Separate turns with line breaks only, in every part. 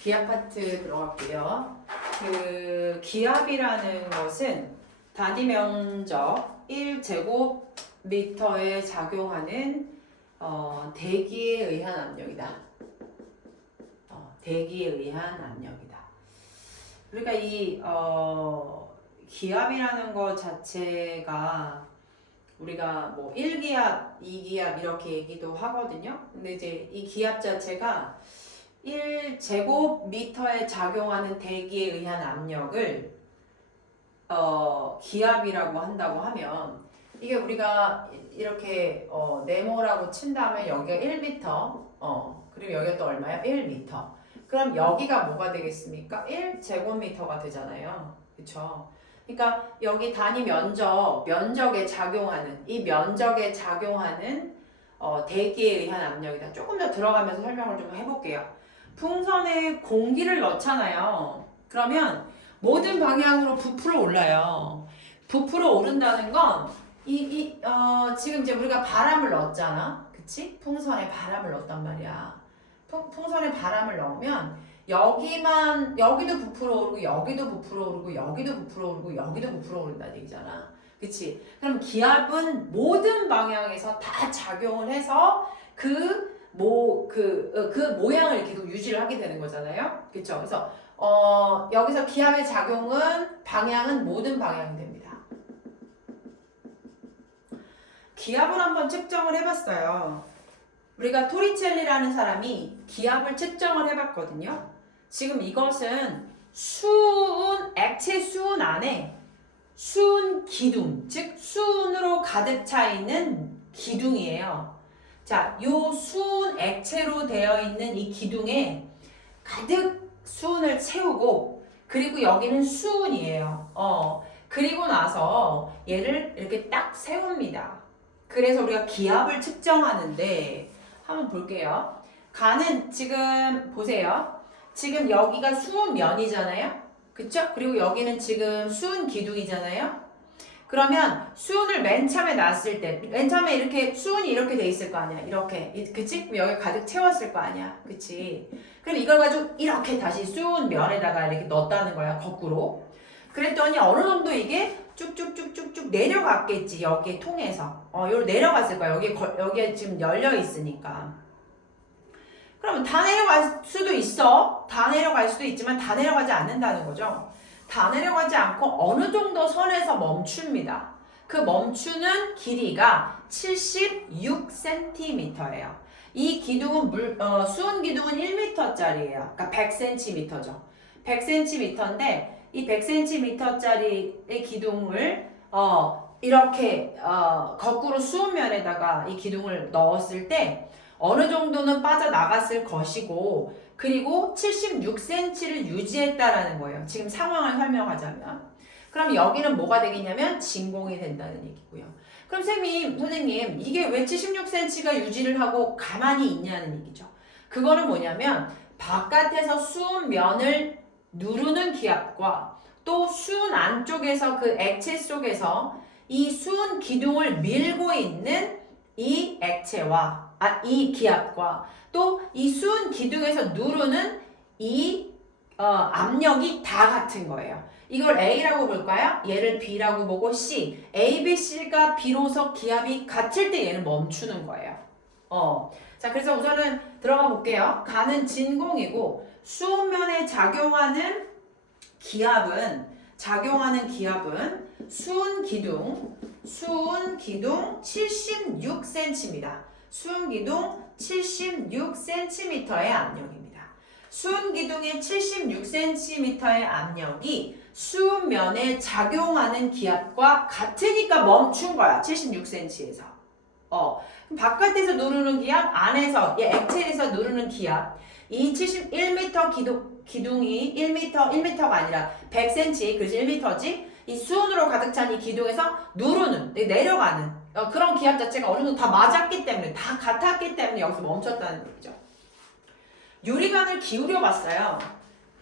기압 파트 들어갈게요. 그 기압이라는 것은 단위 면적 1제곱미터에 작용하는 어, 대기에 의한 압력이다. 어, 대기에 의한 압력이다. 그러니까 이 어, 기압이라는 것 자체가 우리가 뭐 1기압, 2기압 이렇게 얘기도 하거든요. 근데 이제 이 기압 자체가 1제곱미터에 작용하는 대기에 의한 압력을 어, 기압이라고 한다고 하면 이게 우리가 이렇게 어, 네모라고 친다면 여기가 1m 어, 그리고 여기가 또 얼마야? 1m 그럼 여기가 뭐가 되겠습니까? 1제곱미터가 되잖아요. 그쵸? 그러니까 여기 단위 면적, 면적에 작용하는 이 면적에 작용하는 어, 대기에 의한 압력이다. 조금 더 들어가면서 설명을 좀 해볼게요. 풍선에 공기를 넣잖아요. 그러면 모든 방향으로 부풀어 올라요. 부풀어 오른다는 건 이, 이, 어, 지금 이제 우리가 바람을 넣었잖아. 그치? 풍선에 바람을 넣었단 말이야. 풍, 풍선에 바람을 넣으면 여기만, 여기도 부풀어 오르고, 여기도 부풀어 오르고, 여기도 부풀어 오르고, 여기도 부풀어 오른다는 얘기잖아. 그치? 그럼 기압은 모든 방향에서 다 작용을 해서 그 모, 그, 어, 그 모양을 계속 유지를 하게 되는 거잖아요. 그쵸? 그래서, 어, 여기서 기압의 작용은, 방향은 모든 방향이 됩니다. 기압을 한번 측정을 해봤어요. 우리가 토리첼리라는 사람이 기압을 측정을 해봤거든요. 지금 이것은 수은, 액체 수은 안에 수은 기둥, 즉 수은으로 가득 차 있는 기둥이에요. 자, 요 수은 액체로 되어 있는 이 기둥에 가득 수은을 채우고 그리고 여기는 수은이에요. 어. 그리고 나서 얘를 이렇게 딱 세웁니다. 그래서 우리가 기압을 측정하는데 한번 볼게요. 가는 지금 보세요. 지금 여기가 수은 면이잖아요. 그쵸? 그리고 여기는 지금 수은 기둥이잖아요. 그러면 수은을 맨 처음에 놨을 때, 맨 처음에 이렇게 수은이 이렇게 돼 있을 거 아니야. 이렇게. 이- 그치? 여기 가득 채웠을 거 아니야. 그치? 그럼 이걸 가지고 이렇게 다시 수은 면에다가 이렇게 넣었다는 거야. 거꾸로. 그랬더니 어느 정도 이게 쭉쭉쭉쭉쭉 내려갔겠지. 여기에 통해서. 어, 요 내려갔을 거야. 여기, 걸- 여기에 지금 열려 있으니까. 그러면 다 내려갈 수도 있어. 다 내려갈 수도 있지만 다 내려가지 않는다는 거죠. 다 내려가지 않고 어느 정도 선에서 멈춥니다. 그 멈추는 길이가 76cm예요. 이 기둥은 물, 어, 수은 기둥은 1m짜리예요. 그러니까 100cm죠. 100cm인데 이 100cm짜리의 기둥을 어, 이렇게 어, 거꾸로 수은면에다가 이 기둥을 넣었을 때 어느 정도는 빠져나갔을 것이고 그리고 76cm를 유지했다라는 거예요. 지금 상황을 설명하자면. 그럼 여기는 뭐가 되겠냐면 진공이 된다는 얘기고요. 그럼 선생님, 선생님, 이게 왜 76cm가 유지를 하고 가만히 있냐는 얘기죠. 그거는 뭐냐면 바깥에서 수은 면을 누르는 기압과 또 수은 안쪽에서 그 액체 속에서 이 수은 기둥을 밀고 있는 이 액체와 아, 이 기압과 또 이 수은 기둥에서 누르는 이 어, 압력이 다 같은 거예요. 이걸 A라고 볼까요? 얘를 B라고 보고 C. A, B, C가 비로소 기압이 같을 때 얘는 멈추는 거예요. 어. 자, 그래서 우선은 들어가 볼게요. 가는 진공이고 수온면에 작용하는 기압은 작용하는 기압은 수은 기둥 수은 기둥 76cm입니다. 수은 기둥 76cm의 압력입니다. 수은 기둥의 76cm의 압력이 수면에 작용하는 기압과 같으니까 멈춘 거야. 76cm에서. 어. 바깥에서 누르는 기압, 안에서 이 액체에서 누르는 기압. 이 71m 기둥, 기둥이 1m, 1m가 아니라 100cm, 그래서 1m지. 이 수온으로 가득 찬 이 기둥에서 누르는, 내려가는 어, 그런 기압 자체가 어느 정도 다 맞았기 때문에, 다 같았기 때문에 여기서 멈췄다는 얘기죠. 유리관을 기울여 봤어요.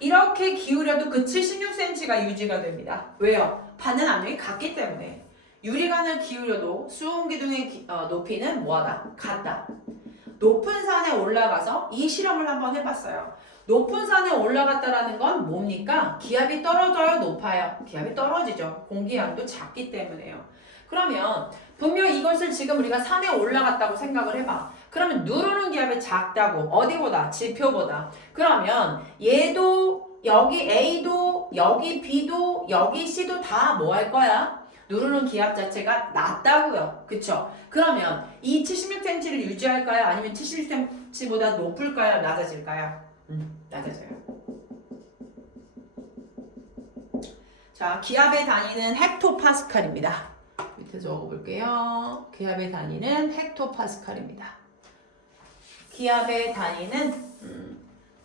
이렇게 기울여도 그 76cm가 유지가 됩니다. 왜요? 받는 압력이 같기 때문에. 유리관을 기울여도 수온 기둥의 기- 어, 높이는 뭐하다? 같다. 높은 산에 올라가서 이 실험을 한번 해봤어요. 높은 산에 올라갔다라는 건 뭡니까? 기압이 떨어져요, 높아요? 기압이 떨어지죠. 공기량도 작기 때문에요. 그러면 분명 이것을 지금 우리가 산에 올라갔다고 생각을 해봐. 그러면 누르는 기압이 작다고 어디보다 지표보다. 그러면 얘도 여기 A도 여기 B도 여기 C도 다 뭐 할 거야? 누르는 기압 자체가 낮다고요. 그쵸? 그러면 이 76cm를 유지할까요? 아니면 76cm보다 높을까요? 낮아질까요? 음, 낮아져요. 자, 기압의 단위는 헥토파스칼입니다. 밑에 적어볼게요. 기압의 단위는 헥토파스칼입니다. 기압의 단위는 음,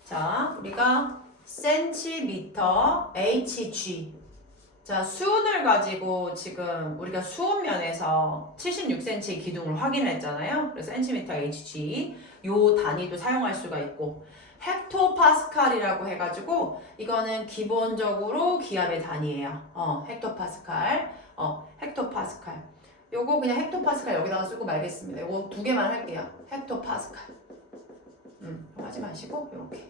자, 우리가 센티미터 HG 자, 수온을 가지고 지금 우리가 수온면에서 76cm의 기둥을 확인했잖아요. 그래서 센티미터 HG 요 단위도 사용할 수가 있고 헥토파스칼이라고 해가지고 이거는 기본적으로 기압의 단위예요. 어, 헥토파스칼, 어, 헥토파스칼. 요거 그냥 헥토파스칼 여기다가 쓰고 말겠습니다. 요거 두 개만 할게요. 헥토파스칼. 음, 하지 마시고 이렇게.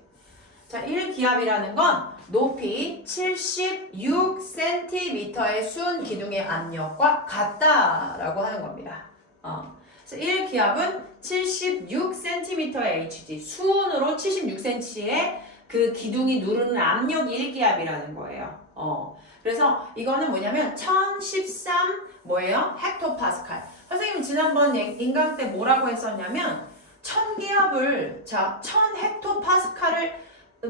자, 1기압이라는 건 높이 76cm의 수은 기둥의 압력과 같다라고 하는 겁니다. 어. 그래서 1기압은 76cm의 Hg, 수온으로 76cm의 그 기둥이 누르는 압력이 1기압이라는 거예요. 어. 그래서 이거는 뭐냐면 1013 뭐예요? 헥토파스칼. 선생님 지난번 인강 때 뭐라고 했었냐면 1000기압을 자, 1000 헥토파스칼을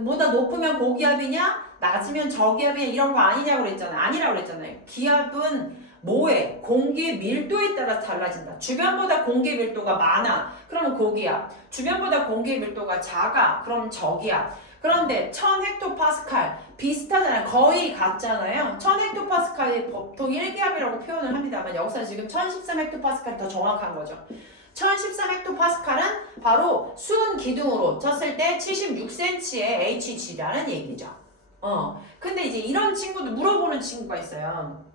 보다 높으면 고기압이냐 낮으면 저기압이냐 이런 거 아니냐고 그랬잖아요. 아니라고 그랬잖아요. 기압은 뭐에 공기 밀도에 따라 달라진다. 주변보다 공기 밀도가 많아. 그러면 고기압. 주변보다 공기 밀도가 작아. 그럼 저기압. 그런데 1000 헥토파스칼 비슷하잖아요. 거의 같잖아요. 1000 헥토파스칼이 보통 1기압이라고 표현을 합니다만 여기서 지금 1013 헥토파스칼이 더 정확한 거죠. 1013 헥토파스칼은 바로 수은 기둥으로 쳤을 때 76cm의 HG라는 얘기죠. 어. 근데 이제 이런 친구도 물어보는 친구가 있어요.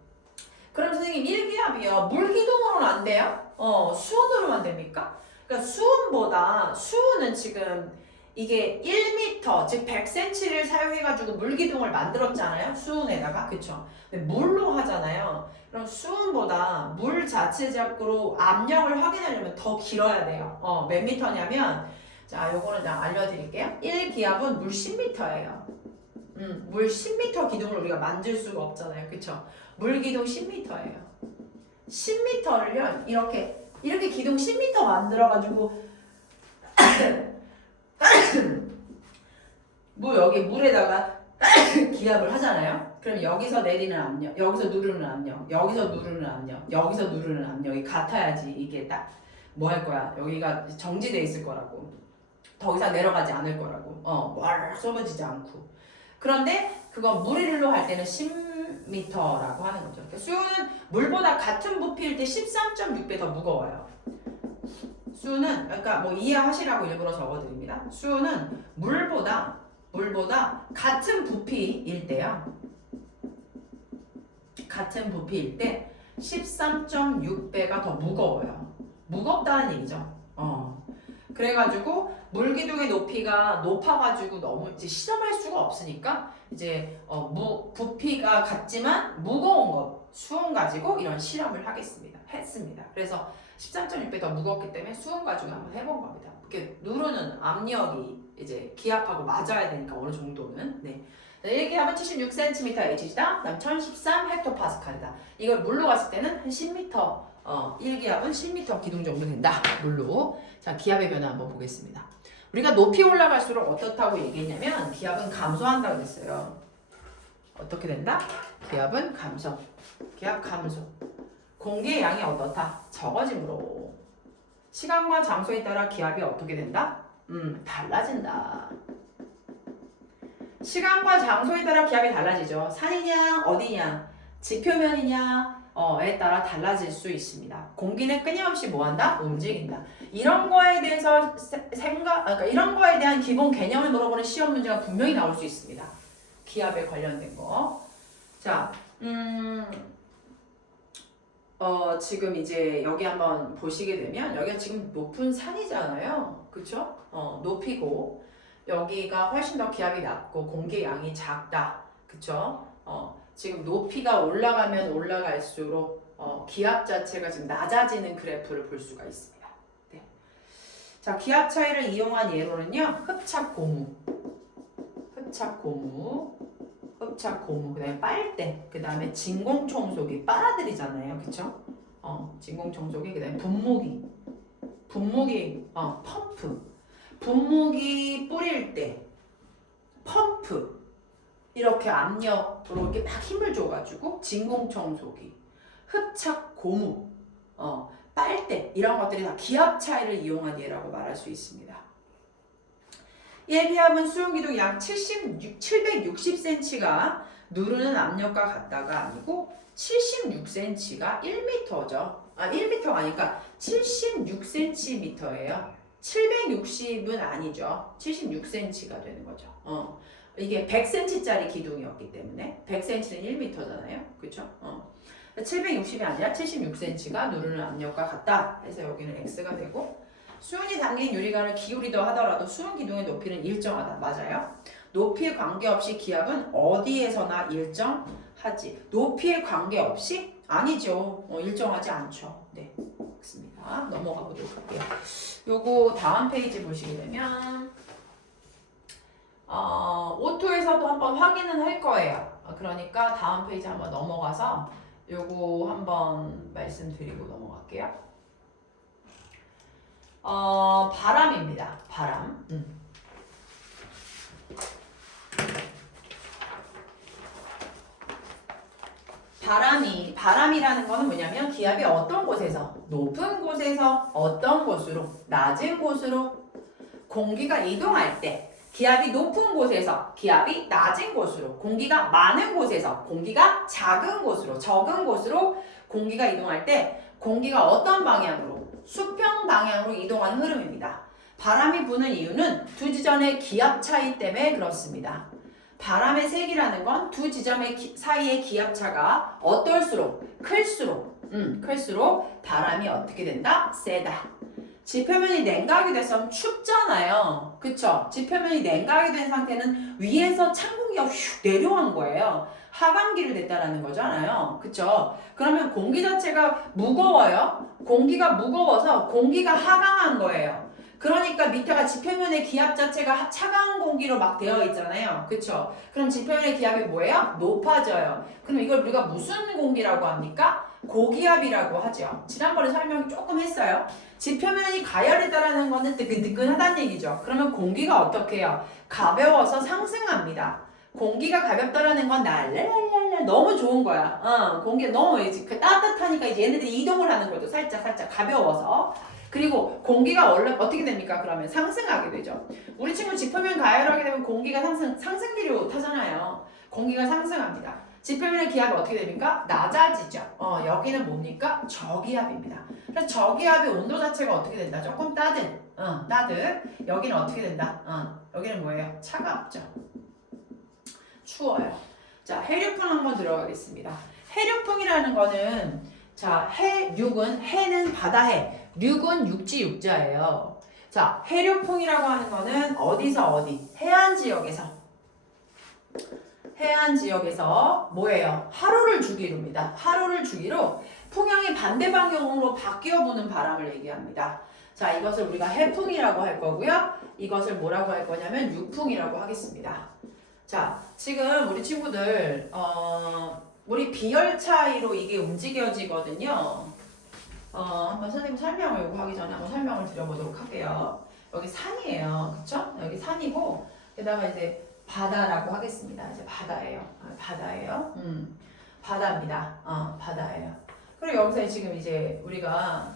그럼 선생님 1기압이요. 물 기둥으로는 안 돼요? 어, 수은으로만 됩니까? 그러니까 수은보다 수은은 지금 이게 1m 즉 100cm를 사용해가지고 물기둥을 만들었잖아요. 수은에다가 그쵸? 물로 하잖아요. 그럼 수은보다 물 자체적으로 압력을 확인하려면 더 길어야 돼요. 어, 몇 미터냐면 자, 요거는 제가 알려드릴게요. 1기압은 물 10m예요. 음, 물 10m 기둥을 우리가 만들 수가 없잖아요. 그쵸? 물 기둥 10m예요. 10m를요, 이렇게, 이렇게 기둥 10m 만들어가지고, 물, 여기 물에다가 기압을 하잖아요? 그럼 여기서 내리는 압력, 여기서 누르는 압력, 여기서 누르는 압력, 여기서 누르는 압력이 같아야지 이게 딱 뭐 할 거야. 여기가 정지돼 있을 거라고. 더 이상 내려가지 않을 거라고. 어, 와 쏟아지지 않고. 그런데 그거 물일로 할 때는 10m라고 하는 거죠. 그러니까 수는 물보다 같은 부피일 때 13.6배 더 무거워요. 수는 그러니까 뭐 이해하시라고 일부러 적어드립니다. 수는 물보다 물보다 같은 부피일 때요. 같은 부피일 때 13.6배가 더 무거워요. 무겁다는 얘기죠. 어. 그래가지고 물기둥의 높이가 높아가지고 너무 이제 실험할 수가 없으니까 이제 어, 무, 부피가 같지만 무거운 것 수은 가지고 이런 실험을 하겠습니다. 했습니다. 그래서 13.6배 더 무겁기 때문에 수은 가지고 한번 해본 겁니다. 이렇게 누르는 압력이 이제 기압하고 맞아야 되니까 어느 정도는 네. 1기압은 76cm Hg다. 그다음 1013 헥토파스칼이다. 이걸 물로 갔을 때는 한 10m 어, 1기압은 10m 기둥 정도 된다. 물로. 자, 기압의 변화 한번 보겠습니다. 우리가 높이 올라갈수록 어떻다고 얘기했냐면 기압은 감소한다고 그랬어요. 어떻게 된다? 기압은 감소. 기압 감소. 공기의 양이 어떻다? 적어짐으로. 시간과 장소에 따라 기압이 어떻게 된다? 음, 달라진다. 시간과 장소에 따라 기압이 달라지죠. 산이냐, 어디냐, 지표면이냐, 어에 따라 달라질 수 있습니다. 공기는 끊임없이 뭐한다? 움직인다. 이런 거에 대해서 세- 생각, 아, 그러니까 이런 거에 대한 기본 개념을 물어보는 시험 문제가 분명히 나올 수 있습니다. 기압에 관련된 거. 자, 음, 어, 지금 이제 여기 한번 보시게 되면 여기가 지금 높은 산이잖아요. 그쵸? 어, 높이고 여기가 훨씬 더 기압이 낮고 공기 양이 작다. 그쵸? 어, 지금 높이가 올라가면 올라갈수록 어, 기압 자체가 지금 낮아지는 그래프를 볼 수가 있습니다. 네. 자, 기압 차이를 이용한 예로는요. 흡착 고무. 흡착 고무. 흡착 고무. 그 다음에 빨대. 그 다음에 진공 청소기 빨아들이잖아요. 그쵸? 어, 진공 청소기. 그 다음에 분무기. 분무기 어, 펌프. 분무기 뿌릴 때 펌프 이렇게 압력으로 이렇게 막 힘을 줘가지고 진공 청소기, 흡착 고무, 어, 빨대 이런 것들이 다 기압 차이를 이용한 예라고 말할 수 있습니다. 일기압은 수용기도 약 76, 760cm가 누르는 압력과 같다가 아니고 76cm가 1m죠. 아, 1m가 아니까 76cm예요. 760은 아니죠. 76cm가 되는 거죠. 어. 이게 100cm짜리 기둥이었기 때문에 100cm는 1m잖아요. 그렇죠? 어. 760이 아니라 76cm가 누르는 압력과 같다. 해서 여기는 x가 되고 수은이 담긴 유리관을 기울이더 하더라도 수은 기둥의 높이는 일정하다. 맞아요. 높이에 관계없이 기압은 어디에서나 일정하지. 높이에 관계없이 아니죠. 어, 일정하지 않죠. 네. 맞습니다. 넘어가 보도록 할게요. 요거 다음 페이지 보시게 되면 어, 오토에서도 한번 확인은 할 거예요. 어, 그러니까 다음 페이지 한번 넘어가서 요거 한번 말씀드리고 넘어갈게요. 어, 바람입니다. 바람. 음. 바람이 바람이라는 거는 뭐냐면 기압이 어떤 곳에서 높은 곳에서 어떤 곳으로 낮은 곳으로 공기가 이동할 때 기압이 높은 곳에서 기압이 낮은 곳으로 공기가 많은 곳에서 공기가 작은 곳으로 적은 곳으로 공기가 이동할 때 공기가 어떤 방향으로 수평 방향으로 이동하는 흐름입니다. 바람이 부는 이유는 두 지점의 기압 차이 때문에 그렇습니다. 바람의 색이라는 건 두 지점의 기- 사이의 기압 차가 어떨수록 클수록 음, 클수록 바람이 어떻게 된다? 세다. 지표면이 냉각이 돼서 춥잖아요. 그쵸? 지표면이 냉각이 된 상태는 위에서 찬 공기가 휙 내려온 거예요. 하강기를 냈다라는 거잖아요. 그쵸? 그러면 공기 자체가 무거워요. 공기가 무거워서 공기가 하강한 거예요. 그러니까 밑에가 지표면의 기압 자체가 하- 차가운 공기로 막 되어 있잖아요. 그쵸? 그럼 지표면의 기압이 뭐예요? 높아져요. 그럼 이걸 우리가 무슨 공기라고 합니까? 고기압이라고 하죠. 지난번에 설명 조금 했어요. 지표면이 가열했다라는 거는 뜨끈뜨끈하다는 얘기죠. 그러면 공기가 어떻게 해요? 가벼워서 상승합니다. 공기가 가볍다라는 건 날랄랄랄 너무 좋은 거야. 어, 공기가 너무 이제 그 따뜻하니까 이제 얘네들이 이동을 하는 거죠. 살짝 살짝 가벼워서. 그리고 공기가 원래 어떻게 됩니까? 그러면 상승하게 되죠. 우리 친구 지표면 가열하게 되면 공기가 상승 상승기로 타잖아요. 공기가 상승합니다. 지표면의 기압이 어떻게 됩니까? 낮아지죠. 어, 여기는 뭡니까? 저기압입니다. 그래서 저기압의 온도 자체가 어떻게 된다? 조금 따뜻. 어, 따뜻. 여기는 어떻게 된다? 어, 여기는 뭐예요? 차갑죠. 추워요. 자, 해류풍 한번 들어가겠습니다. 해류풍이라는 거는 자, 해륙은 해는 바다해, 륙은 육지 육자예요. 자, 해류풍이라고 하는 거는 어디서 어디? 해안 지역에서 해안 지역에서 뭐예요? 하루를 주기로입니다. 하루를 주기로 풍향이 반대 방향으로 바뀌어 부는 바람을 얘기합니다. 자, 이것을 우리가 해풍이라고 할 거고요. 이것을 뭐라고 할 거냐면 육풍이라고 하겠습니다. 자, 지금 우리 친구들 어, 우리 비열 차이로 이게 움직여지거든요. 어, 한번 선생님 설명을 요구하기 전에 한번 설명을 드려보도록 할게요. 여기 산이에요. 그쵸? 여기 산이고, 게다가 이제 바다라고 하겠습니다. 이제 바다예요. 아, 바다예요. 음, 바다입니다. 어, 바다예요. 그리고 여기서 지금 이제 우리가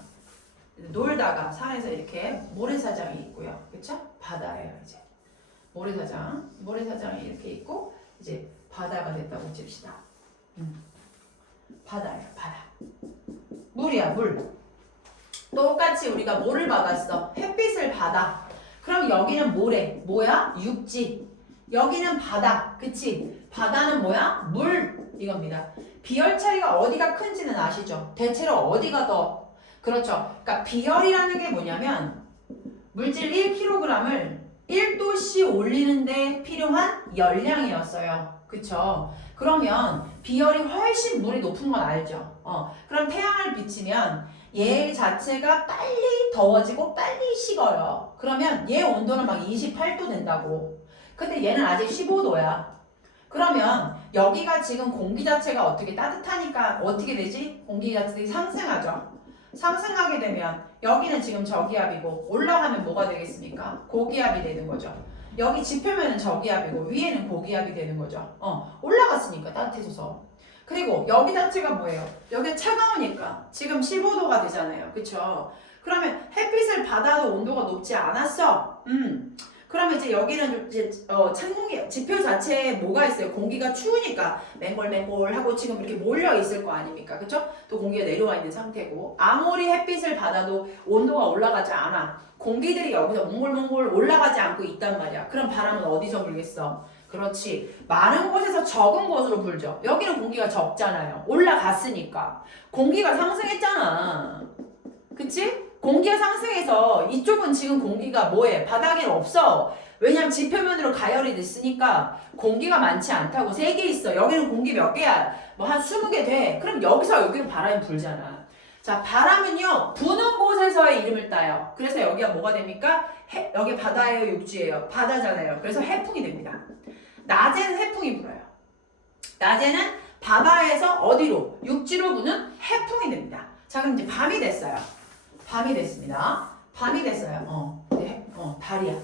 놀다가 산에서 이렇게 모래사장이 있고요. 그쵸? 바다예요, 이제. 모래사장. 모래사장이 이렇게 있고, 이제 바다가 됐다고 칩시다. 음. 바다예요, 바다. 물이야, 물. 똑같이 우리가 뭐를 받았어? 햇빛을 받아. 그럼 여기는 모래. 뭐야? 육지. 여기는 바다. 그치? 바다는 뭐야? 물. 이겁니다. 비열 차이가 어디가 큰지는 아시죠? 대체로 어디가 더? 그렇죠. 그러니까 비열이라는 게 뭐냐면 물질 1kg을 1도씨 올리는데 필요한 열량이었어요. 그쵸? 그러면 비열이 훨씬 물이 높은 건 알죠? 어, 그럼 태양을 비치면 얘 자체가 빨리 더워지고 빨리 식어요. 그러면 얘 온도는 막 28도 된다고. 근데 얘는 아직 15도야. 그러면 여기가 지금 공기 자체가 어떻게 따뜻하니까 어떻게 되지? 공기 자체가 상승하죠. 상승하게 되면 여기는 지금 저기압이고 올라가면 뭐가 되겠습니까? 고기압이 되는 거죠. 여기 지표면은 저기압이고 위에는 고기압이 되는 거죠. 어, 올라갔으니까 따뜻해져서. 그리고 여기 자체가 뭐예요? 여기 차가우니까 지금 15도가 되잖아요. 그쵸? 그러면 햇빛을 받아도 온도가 높지 않았어. 음. 그러면 이제 여기는 좀 이제 어, 찬공기 지표 자체에 뭐가 있어요? 공기가 추우니까 맹골맹골 하고 지금 이렇게 몰려 있을 거 아닙니까? 그쵸? 또 공기가 내려와 있는 상태고 아무리 햇빛을 받아도 온도가 올라가지 않아. 공기들이 여기서 몽골몽골 올라가지 않고 있단 말이야. 그럼 바람은 어디서 불겠어? 그렇지. 많은 곳에서 적은 곳으로 불죠. 여기는 공기가 적잖아요. 올라갔으니까. 공기가 상승했잖아. 그치? 공기가 상승해서 이쪽은 지금 공기가 뭐해? 바닥에 없어. 왜냐면 지표면으로 가열이 됐으니까 공기가 많지 않다고 세 개 있어. 여기는 공기 몇 개야? 뭐한 20개 돼. 그럼 여기서 여기로 바람이 불잖아. 자, 바람은요, 부는 곳에서의 이름을 따요. 그래서 여기가 뭐가 됩니까? 해, 여기 바다예요, 육지예요? 바다잖아요. 그래서 해풍이 됩니다. 낮에는 해풍이 불어요. 낮에는 바다에서 어디로? 육지로 부는 해풍이 됩니다. 자, 그럼 이제 밤이 됐어요. 밤이 됐습니다. 밤이 됐어요. 어, 네, 어, 달이야.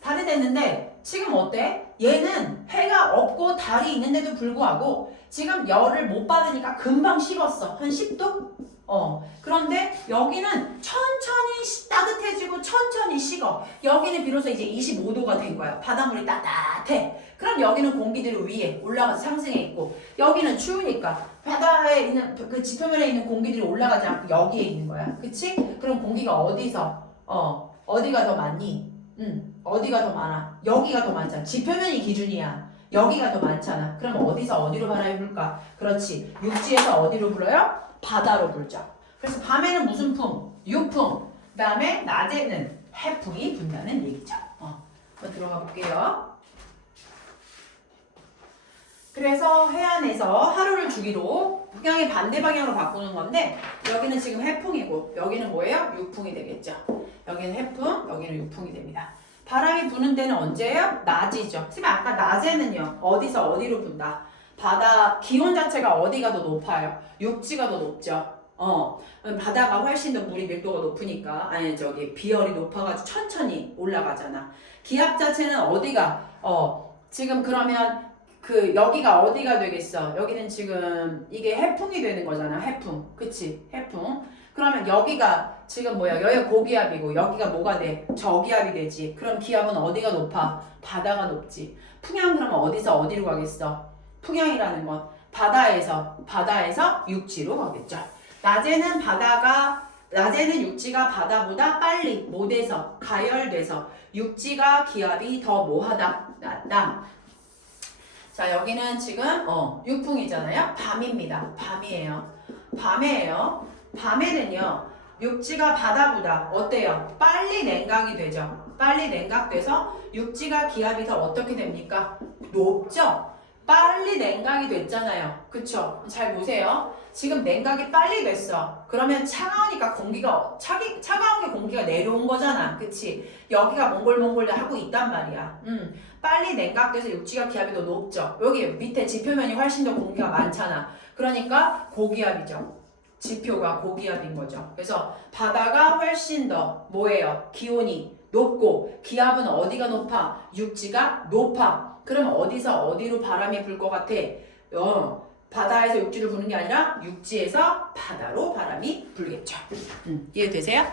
달이 됐는데 지금 어때? 얘는 해가 없고 달이 있는데도 불구하고 지금 열을 못 받으니까 금방 식었어. 한 10도? 어. 그런데 여기는 천천히 시- 따뜻해지고 천천히 식어. 여기는 비로소 이제 25도가 된 거야. 바닷물이 따뜻해. 그럼 여기는 공기들이 위에 올라가서 상승해 있고 여기는 추우니까 바다에 있는 그 지표면에 있는 공기들이 올라가지 않고 여기에 있는 거야. 그치? 그럼 공기가 어디서 어 어디가 더 많니? 응 어디가 더 많아? 여기가 더 많잖아. 지표면이 기준이야. 여기가 더 많잖아. 그럼 어디서 어디로 바람이 불까? 그렇지. 육지에서 어디로 불어요? 바다로 불죠. 그래서 밤에는 무슨 풍? 유풍. 그 다음에 낮에는 해풍이 분다는 얘기죠. 어, 한번 들어가 볼게요. 그래서 해안에서 하루를 주기로 풍향의 반대 방향으로 바꾸는 건데 여기는 지금 해풍이고 여기는 뭐예요? 유풍이 되겠죠. 여기는 해풍, 여기는 유풍이 됩니다. 바람이 부는 때는 언제예요? 낮이죠. 선생님 아까 낮에는요. 어디서 어디로 분다? 바다 기온 자체가 어디가 더 높아요? 육지가 더 높죠. 어, 바다가 훨씬 더 물이 밀도가 높으니까 아니 저기 비열이 높아가지고 천천히 올라가잖아. 기압 자체는 어디가 어 지금 그러면 그 여기가 어디가 되겠어? 여기는 지금 이게 해풍이 되는 거잖아. 해풍, 그치? 해풍. 그러면 여기가 지금 뭐야? 여기가 고기압이고 여기가 뭐가 돼? 저기압이 되지. 그럼 기압은 어디가 높아? 바다가 높지. 풍향 그러면 어디서 어디로 가겠어? 풍향이라는 건 바다에서 바다에서 육지로 가겠죠. 낮에는 바다가 낮에는 육지가 바다보다 빨리 못해서 가열돼서 육지가 기압이 더 뭐하다 낮다. 자 여기는 지금 어 육풍이잖아요. 밤입니다. 밤이에요. 밤에요. 밤에는요 육지가 바다보다 어때요? 빨리 냉각이 되죠. 빨리 냉각돼서 육지가 기압이 더 어떻게 됩니까? 높죠. 빨리 냉각이 됐잖아요. 그쵸? 잘 보세요. 지금 냉각이 빨리 됐어. 그러면 차가우니까 공기가 차기, 차가운 게 공기가 내려온 거잖아. 그치? 여기가 몽골몽골 하고 있단 말이야. 음, 빨리 냉각돼서 육지가 기압이 더 높죠. 여기 밑에 지표면이 훨씬 더 공기가 많잖아. 그러니까 고기압이죠. 지표가 고기압인 거죠. 그래서 바다가 훨씬 더 뭐예요? 기온이 높고 기압은 어디가 높아? 육지가 높아. 그럼 어디서 어디로 바람이 불 것 같아? 어, 바다에서 육지를 부는 게 아니라 육지에서 바다로 바람이 불겠죠. 음, 이해되세요?